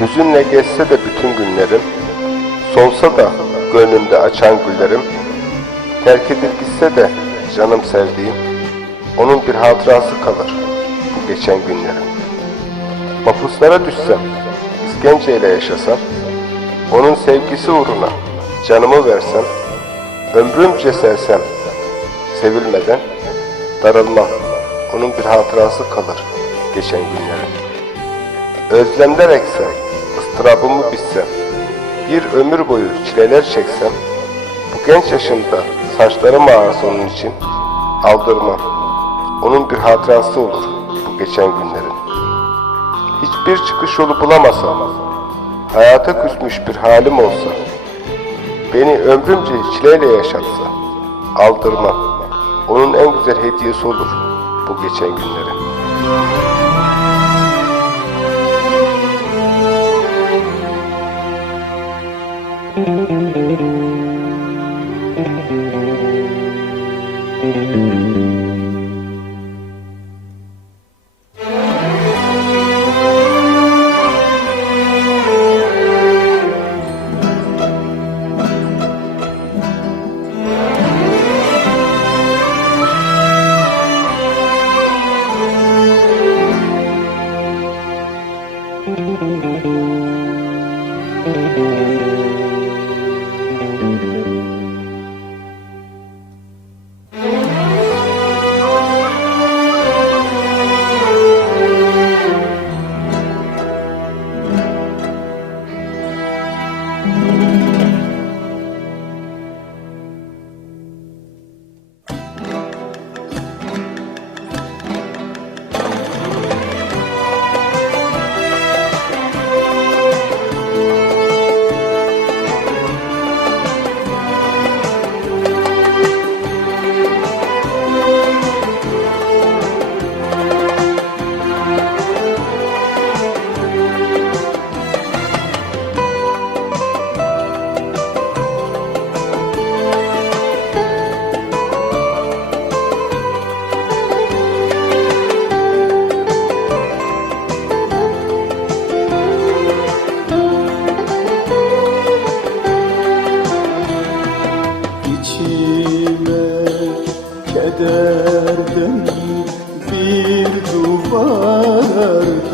Hüzünle geçse de bütün günlerim, solsa da gönlümde açan güllerim, terk edip gitse de canım sevdiğim, onun bir hatırası kalır bu geçen günlerim. Mapuslara düşsem, işkence ile yaşasam, onun sevgisi uğruna canımı versem, ömrümce sevsem, sevilmeden darılmam, onun bir hatırası kalır geçen günlerim. Özlemler eksem, ıstırabımı bitsem, bir ömür boyu çileler çeksem, bu genç yaşımda saçlarım ağarsa onun için aldırmam. Onun bir hatırası olur bu geçen günlerin. Hiçbir çıkış yolu bulamasam, hayata küsmüş bir halim olsa, beni ömrümce çileyle yaşatsa, aldırmam. Onun en güzel hediyesi olur bu geçen günlerin.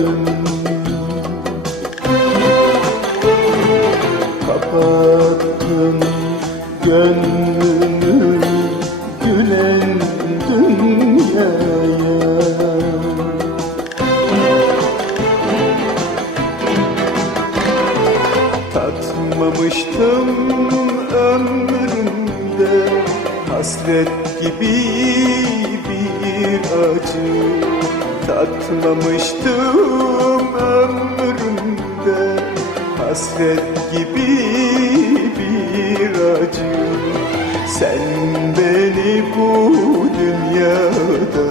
Música Hasret gibi bir acı. Tatmamıştım ömrümde. Hasret gibi bir acı. Sen beni bu dünyada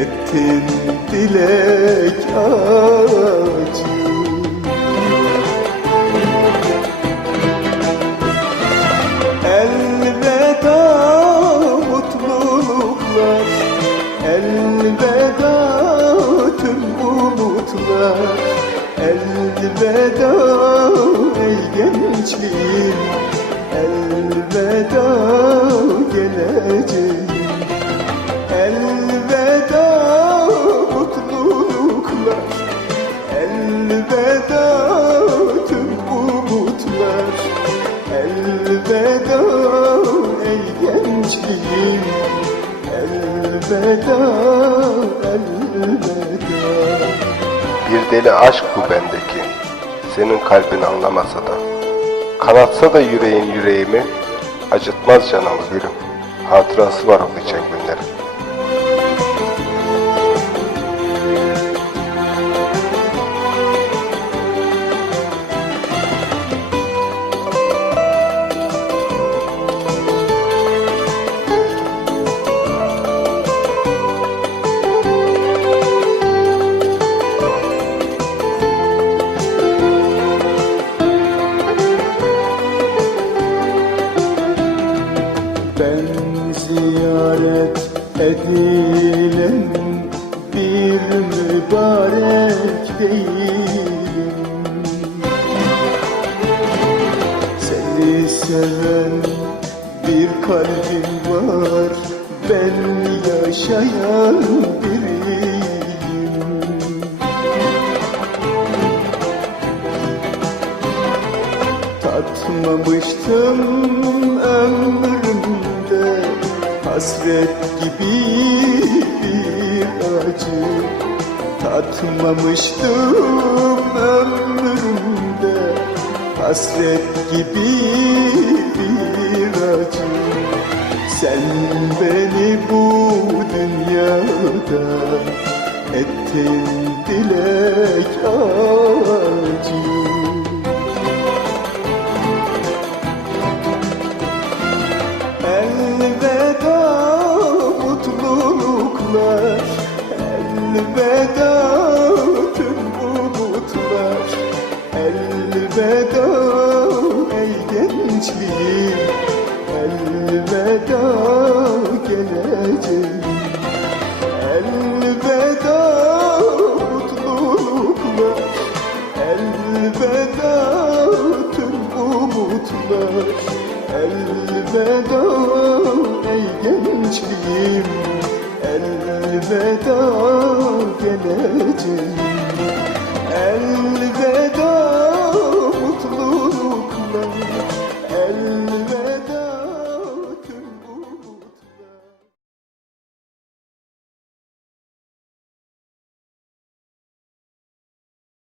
Ettin dilek acı Elveda ey gençliğim. Elveda geleceğim. Elveda mutluluklar. Elveda tüm umutlar. Elveda ey gençliğim. Elveda, elveda. Bir deli aşk bu bendeki, senin kalbin anlamasa da. Kanatsa da yüreğin yüreğimi, acıtmaz canımı gülüm. Hatırası var o geçen Edilen bir mübarek değilim. Seni seven bir kalbim var Ben yaşayan biriyim. Tatmamıştım ömrü Hasret gibi bir acı Tatmamıştım ömrümde. Hasret gibi bir acı. Sen beni bu dünyada Ettin dilek acı Elveda geleceğim Elveda mutluluklar. Elveda tüm umutlar. Elveda ey gençliğim. Elveda geleceğim